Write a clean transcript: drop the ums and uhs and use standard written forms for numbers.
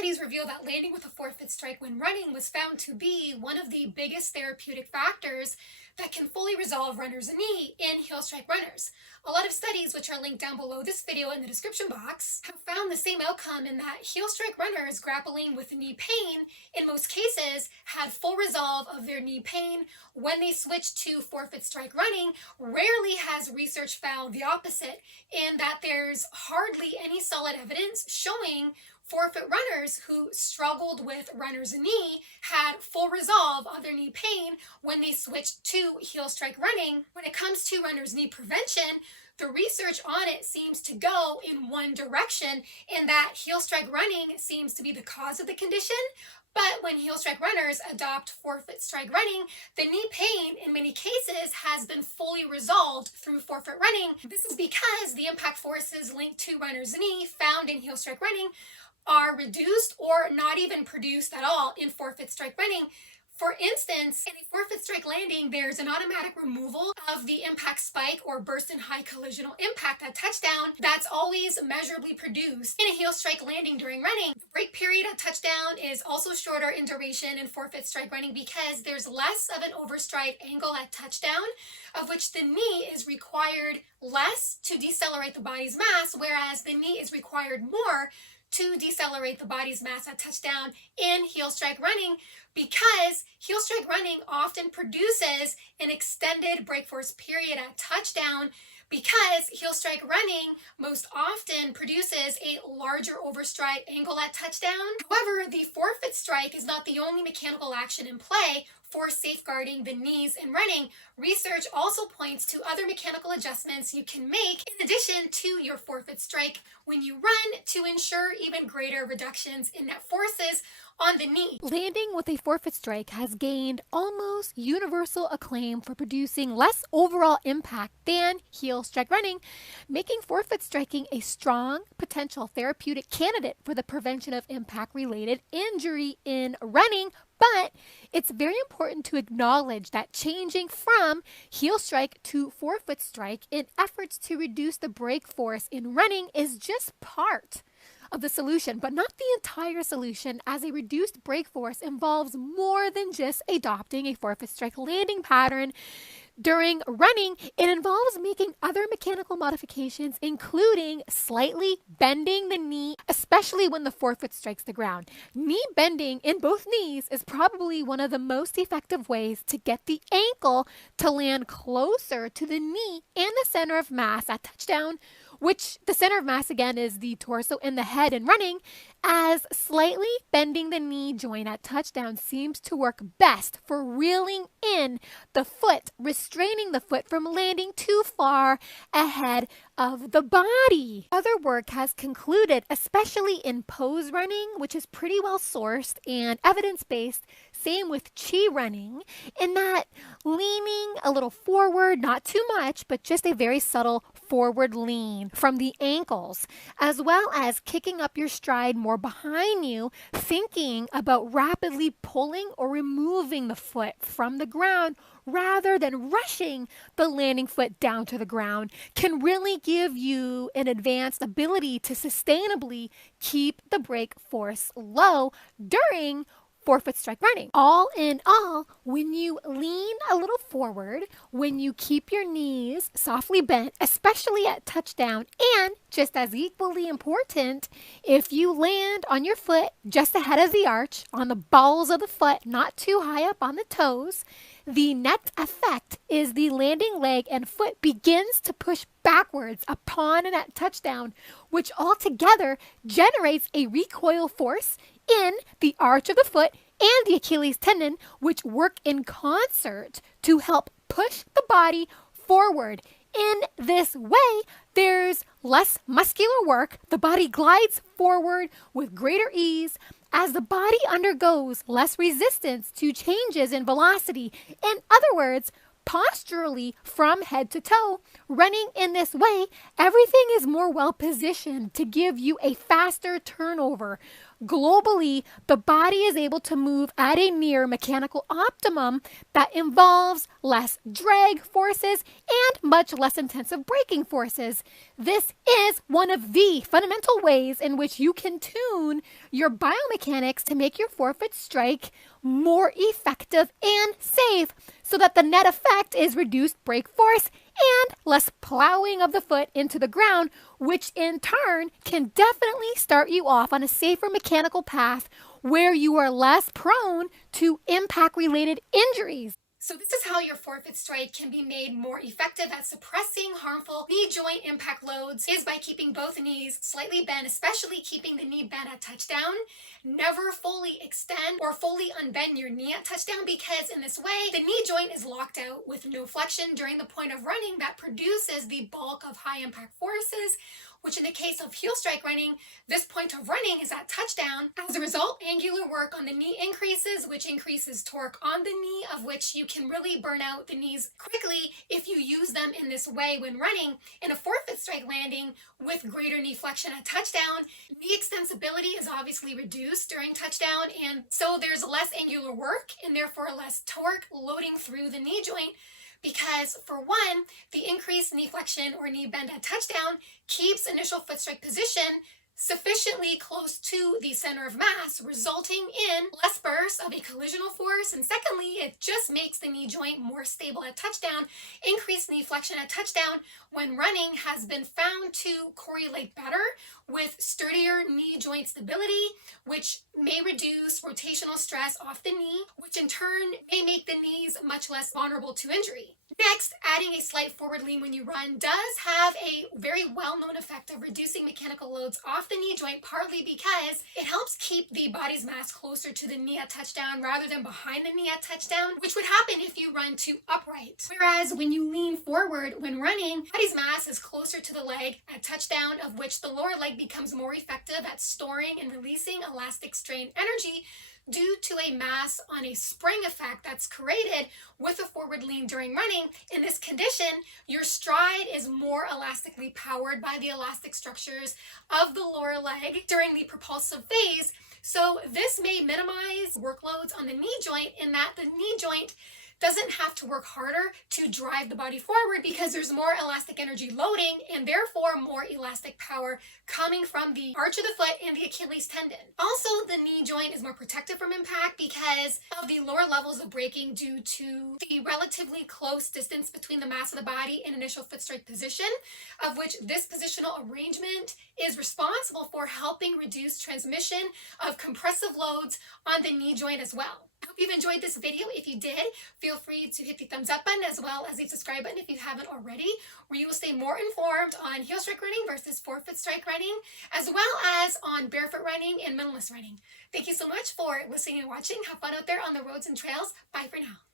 studies reveal that landing with a forefoot strike when running was found to be one of the biggest therapeutic factors that can fully resolve runner's knee in heel strike runners. A lot of studies, which are linked down below this video in the description box, have found the same outcome in that heel strike runners grappling with knee pain in most cases had full resolve of their knee pain when they switched to forefoot strike running. Rarely has research found the opposite, in that there's hardly any solid evidence showing forefoot runners who struggled with runner's knee had full resolve of their knee pain when they switched to heel strike running. When it comes to runner's knee prevention, the research on it seems to go in one direction, in that heel strike running seems to be the cause of the condition. But when heel strike runners adopt forefoot strike running, the knee pain in many cases has been fully resolved through forefoot running. This is because the impact forces linked to runner's knee found in heel strike running are reduced or not even produced at all in forefoot strike running. For instance, in a forefoot strike landing, there's an automatic removal of the impact spike or burst in high collisional impact at touchdown that's always measurably produced in a heel strike landing during running. The break period at touchdown is also shorter in duration in forefoot strike running because there's less of an overstride angle at touchdown, of which the knee is required less to decelerate the body's mass, whereas the knee is required more to decelerate the body's mass at touchdown in heel strike running, because heel strike running often produces an extended break force period at touchdown, because heel strike running most often produces a larger overstride angle at touchdown. However, the forefoot strike is not the only mechanical action in play for safeguarding the knees in running. Research also points to other mechanical adjustments you can make in addition to your forefoot strike when you run to ensure even greater reductions in net forces on the knee. Landing with a forefoot strike has gained almost universal acclaim for producing less overall impact than heel strike running, making forefoot striking a strong potential therapeutic candidate for the prevention of impact-related injury in running. But it's very important to acknowledge that changing from heel strike to forefoot strike in efforts to reduce the break force in running is just part of the solution, but not the entire solution, as a reduced break force involves more than just adopting a forefoot strike landing pattern during running. It involves making other mechanical modifications, including slightly bending the knee, especially when the forefoot strikes the ground. Knee bending in both knees is probably one of the most effective ways to get the ankle to land closer to the knee and the center of mass at touchdown, which the center of mass again is the torso and the head in running, as slightly bending the knee joint at touchdown seems to work best for reeling in the foot, restraining the foot from landing too far ahead of the body. Other work has concluded, especially in pose running, which is pretty well sourced and evidence-based, same with chi running, in that leaning a little forward, not too much, but just a very subtle forward lean from the ankles, as well as kicking up your stride more behind you, thinking about rapidly pulling or removing the foot from the ground rather than rushing the landing foot down to the ground, can really give you an advanced ability to sustainably keep the break force low during forefoot strike running. All in all, when you lean a little forward, when you keep your knees softly bent, especially at touchdown, and just as equally important, if you land on your foot just ahead of the arch, on the balls of the foot, not too high up on the toes, the net effect is the landing leg and foot begins to push backwards upon and at touchdown, which altogether generates a recoil force in the arch of the foot and the Achilles tendon, which work in concert to help push the body forward. In this way, there's less muscular work. The body glides forward with greater ease as the body undergoes less resistance to changes in velocity. In other words, posturally from head to toe, running in this way, everything is more well positioned to give you a faster turnover, Globally, the body is able to move at a near mechanical optimum that involves less drag forces and much less intensive braking forces. This is one of the fundamental ways in which you can tune your biomechanics to make your forefoot strike more effective and safe so that the net effect is reduced brake force and less plowing of the foot into the ground, which in turn can definitely start you off on a safer mechanical path where you are less prone to impact-related injuries. So this is how your forefoot strike can be made more effective at suppressing harmful knee joint impact loads is by keeping both knees slightly bent, especially keeping the knee bent at touchdown. Never fully extend or fully unbend your knee at touchdown, because in this way, the knee joint is locked out with no flexion during the point of running that produces the bulk of high impact forces, which in the case of heel strike running, this point of running is at touchdown. As a result, angular work on the knee increases, which increases torque on the knee, of which you can really burn out the knees quickly if you use them in this way when running. In a forefoot strike landing with greater knee flexion at touchdown, knee extensibility is obviously reduced during touchdown, and so there's less angular work and therefore less torque loading through the knee joint. Because for one, the increased knee flexion or knee bend at touchdown keeps initial foot strike position sufficiently close to the center of mass, resulting in less bursts of a collisional force. And secondly, it just makes the knee joint more stable at touchdown. Increased knee flexion at touchdown when running has been found to correlate better with sturdier knee joint stability, which may reduce rotational stress off the knee, which in turn may make the knees much less vulnerable to injury. Next, adding a slight forward lean when you run does have a very well-known effect of reducing mechanical loads off the knee joint, partly because it helps keep the body's mass closer to the knee at touchdown rather than behind the knee at touchdown, which would happen if you run too upright. Whereas when you lean forward when running, body's mass is closer to the leg at touchdown, of which the lower leg becomes more effective at storing and releasing elastic strain energy due to a mass on a spring effect that's created with a forward lean during running. In this condition, your stride is more elastically powered by the elastic structures of the lower leg during the propulsive phase. So this may minimize workloads on the knee joint in that the knee joint doesn't have to work harder to drive the body forward because there's more elastic energy loading and therefore more elastic power coming from the arch of the foot and the Achilles tendon. Also, the knee joint is more protected from impact because of the lower levels of braking due to the relatively close distance between the mass of the body and initial foot strike position, of which this positional arrangement is responsible for helping reduce transmission of compressive loads on the knee joint as well. I hope you've enjoyed this video. If you did, feel free to hit the thumbs up button as well as the subscribe button if you haven't already, where you will stay more informed on heel strike running versus forefoot strike running, as well as on barefoot running and minimalist running. Thank you so much for listening and watching. Have fun out there on the roads and trails. Bye for now.